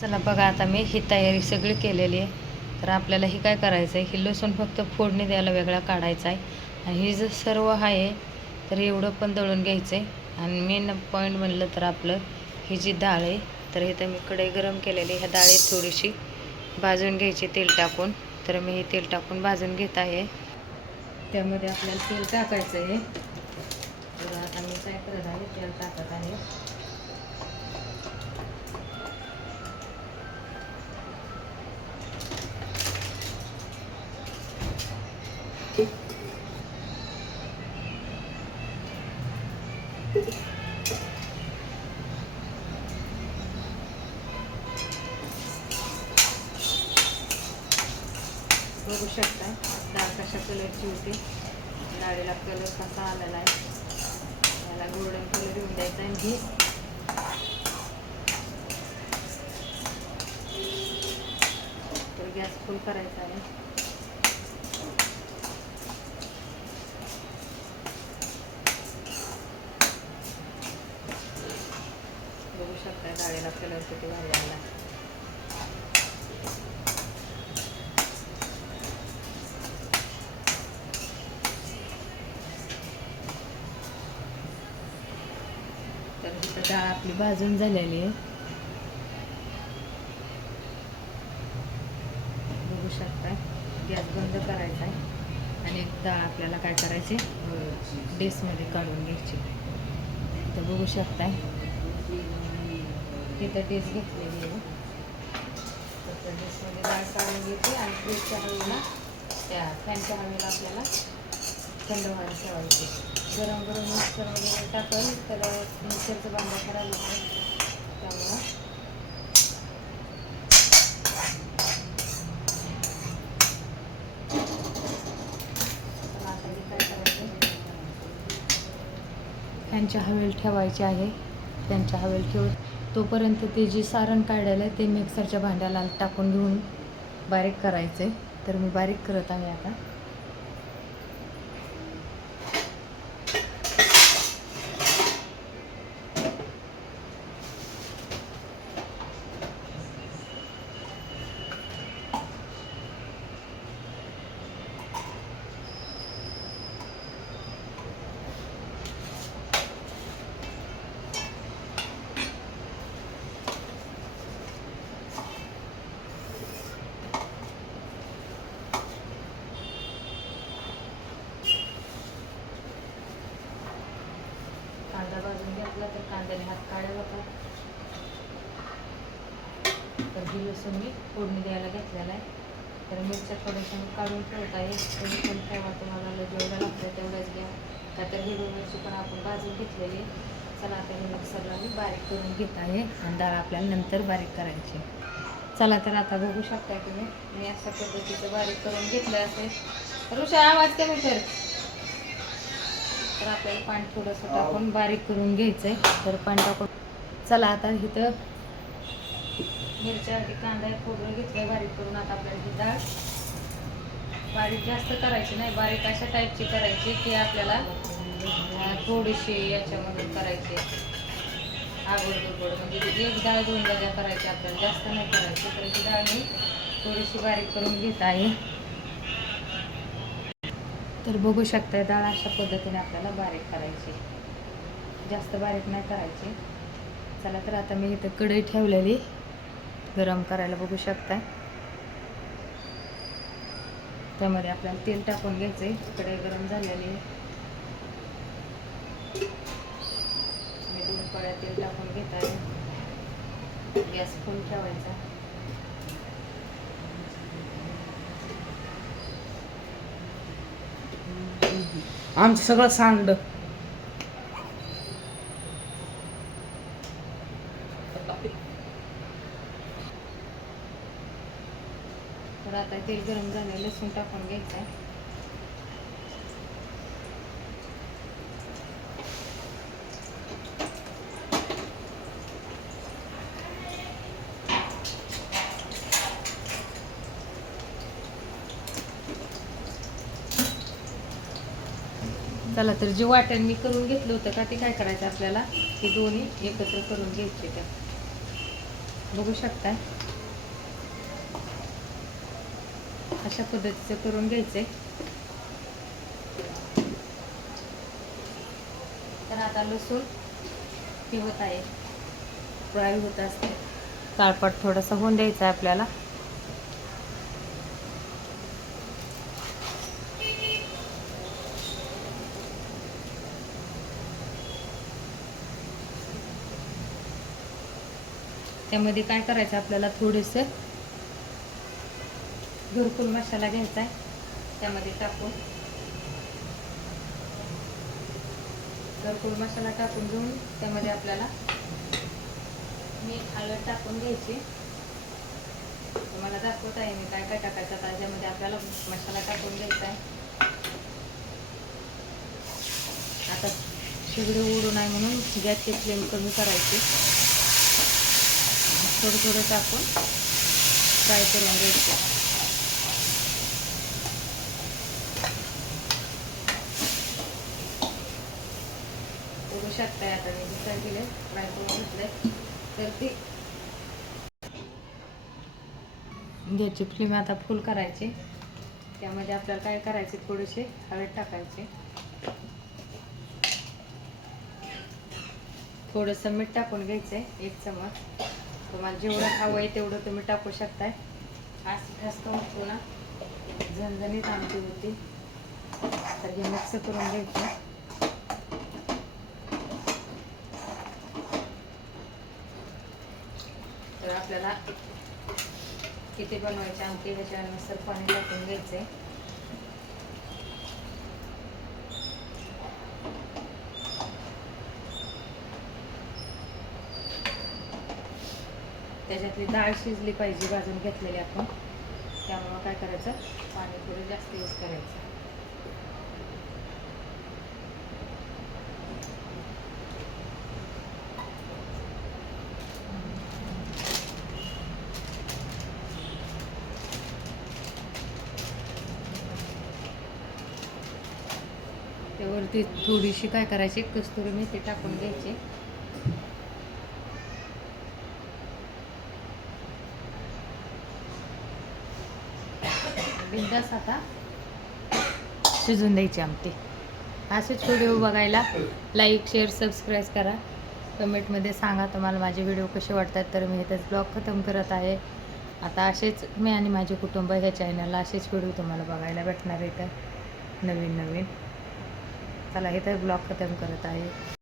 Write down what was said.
चला बघा, आता मी ही तयारी सगळी केलेली आहे. तर आपल्याला हे काय करायचं आहे, हे लसूण फक्त फोडणी द्यायला वेगळा काढायचा आहे. आणि हे जर सर्व आहे तर एवढं पण दळून घ्यायचं आहे. आणि मेन पॉईंट म्हणलं तर आपलं ही जी डाळ आहे, तर इथं मी कढई गरम केलेली, ह्या डाळीत थोडीशी भाजून घ्यायची तेल टाकून. तर मी हे तेल टाकून भाजून घेत आहे. त्यामध्ये आपल्याला तेल टाकायचं आहे. तर आता मी काय करत आहे, तेल टाकत आहे. बघू शकता डाळ कशा कलरची होती, डाळीला कलर कसा आलेला आहे. याला गोल्डन कलर येऊन द्यायचा आहे. ही तर गॅस फुल करायचा आहे. बघू शकता डाळीला कलर किती भारी आला. तर इथं डाळ आपली भाजून झालेली आहे. बघू शकता गॅस बंद करायचा आहे आणि डाळ आपल्याला काय करायची, डिशमध्ये काढून घ्यायची. इथं बघू शकताय तिथं डिश घेतलेली आहे. तर डिशमध्ये डाळ काढून घ्यायची आणि फ्रीजच्या हवेला, त्या फॅनच्या हवेला आपल्याला थंड व्हायला ठेवायची. गरम गरम मिक्सर वगैरे टाकून तर मिक्सरचं भांडं खराब होतं, त्यामुळं आता हे काय करायचं, फॅनच्या हवेला ठेवायचे आहे. फॅनच्या हवेला ठेवून तोपर्यंत ते जे सारण काढलेलं आहे ते मिक्सरच्या भांड्याला टाकून घेऊन बारीक करायचं आहे. तर मी बारीक करत आहे आता. कांदा भाजून घेतला तर कांद्याने हात काढायला होता. तर ही लसूण मी फोडणी द्यायला घेतलेला आहे. तर मिरच्या थोड्याशा मी काढून ठेवत आहे. तुम्ही पण ठेवा, तुम्हाला जेवढं लागतं तेवढंच घ्या. का तर हिरवी मिरची पण आपण भाजून घेतलेली. चला आता हे मिक्सरला मी बारीक करून घेत आहे आणि डाळ आपल्याला नंतर बारीक करायची. चला तर आता बघू शकता तुम्ही, मी अशा पद्धतीचं बारीक करून घेतलं असेल. ऋषा आवाज कमी कर. तर आपल्याला पाणी थोडंसं टाकून बारीक करून घ्यायचं आहे. तर पाणी टाकून चला आता इथं मिरच्या कांदा खोबरं घेतलं बारीक करून. आता आपल्याला ही डाळ बारीक जास्त करायची नाही, बारीक अशा टाईपची करायची की आपल्याला थोडीशी याच्यामध्ये करायची आगोड दुर्गोड, म्हणजे एक डाळ दोन जागा करायची आपल्याला, जास्त नाही करायची. तर ही डाळ मी थोडीशी बारीक करून घेत आहे. तर बघू शकता डाळ अशा पद्धतीने आपल्याला बारीक करायची, जास्त बारीक नाही करायची. चला तर आता मी इथं कढई ठेवलेली गरम करायला, बघू शकता. त्यामध्ये आपल्याला तेल टाकून घ्यायचं आहे. कढई गरम झालेली आहे. मी 2 पळ्या तेल टाकून घेत आहे. गॅस फुल ठेवायचा. आमचं सगळं सांड. थोडं आता तेल गरम झालं, लसूण टाकून घ्यायचं आहे. चला तर जे वाटण मी करून घेतलं होतं का, ते काय करायचं आपल्याला, ते दोन्ही एकत्र करून घ्यायचे. त्या बघू शकता अशा पद्धतीचं करून घ्यायचंय. तर आता लसूण हे होत आहे, फ्राय होत असते. काळपट थोडंसं होऊन द्यायचं आहे आपल्याला. त्यामध्ये काय करायचं आपल्याला, थोडंसं घरकुल मसाला घ्यायचा आहे, त्यामध्ये टाकून घरकुल मसाला टाकून घेऊन त्यामध्ये आपल्याला मीठ हळद टाकून घ्यायची. तुम्हाला दाखवत आहे मी काय काय टाकायचं. त्याच्यामध्ये आपल्याला मसाला टाकून घ्यायचा आहे. आता शिगडी उडू नाही म्हणून गॅसची फ्लेम कमी करायची. थोडं थोडं टाकून फ्राय करून घ्यायचं. बघू शकताय आता मी फ्राय केले, फ्राय करून घेतलंय. तर ती गॅसची फ्लेम आता फुल करायची. त्यामध्ये आपल्याला काय करायचे, थोडेसे हळद टाकायचे, थोडंसं मीठ टाकून घ्यायचंय, 1 चमच. तुम्हाला जेवढं हवं आहे तेवढं तुम्ही टाकू शकताय. जास्त होतो ना, झणझणीत आमटी होती. तर हे मिक्स करून घ्यायचं. तर आपल्याला किती बनवायचे आमटी ह्याच्यानुसार पाणी टाकून घ्यायचंय. त्याच्यातली डाळ शिजली पाहिजे, भाजून घेतलेली आपण. त्यामुळं काय करायचं, पाणी थोडं जास्त यूज करायचं. त्यावरती थोडीशी काय करायची, कस्तुरी मेथी टाकून घ्यायची. बिंदास आता शिजून द्यायची आमटी. असेच व्हिडिओ बघायला लाईक, शेअर, सबस्क्राईब करा. कमेंटमध्ये सांगा तुम्हाला माझे व्हिडिओ कसे वाटतात. तर मी इथंच ब्लॉग खतम करत आहे. आता असेच मी आणि माझे कुटुंब ह्या चॅनलला असेच व्हिडिओ तुम्हाला बघायला भेटणार आहेत नवीन नवीन. चला इथं ब्लॉग खतम करत आहे.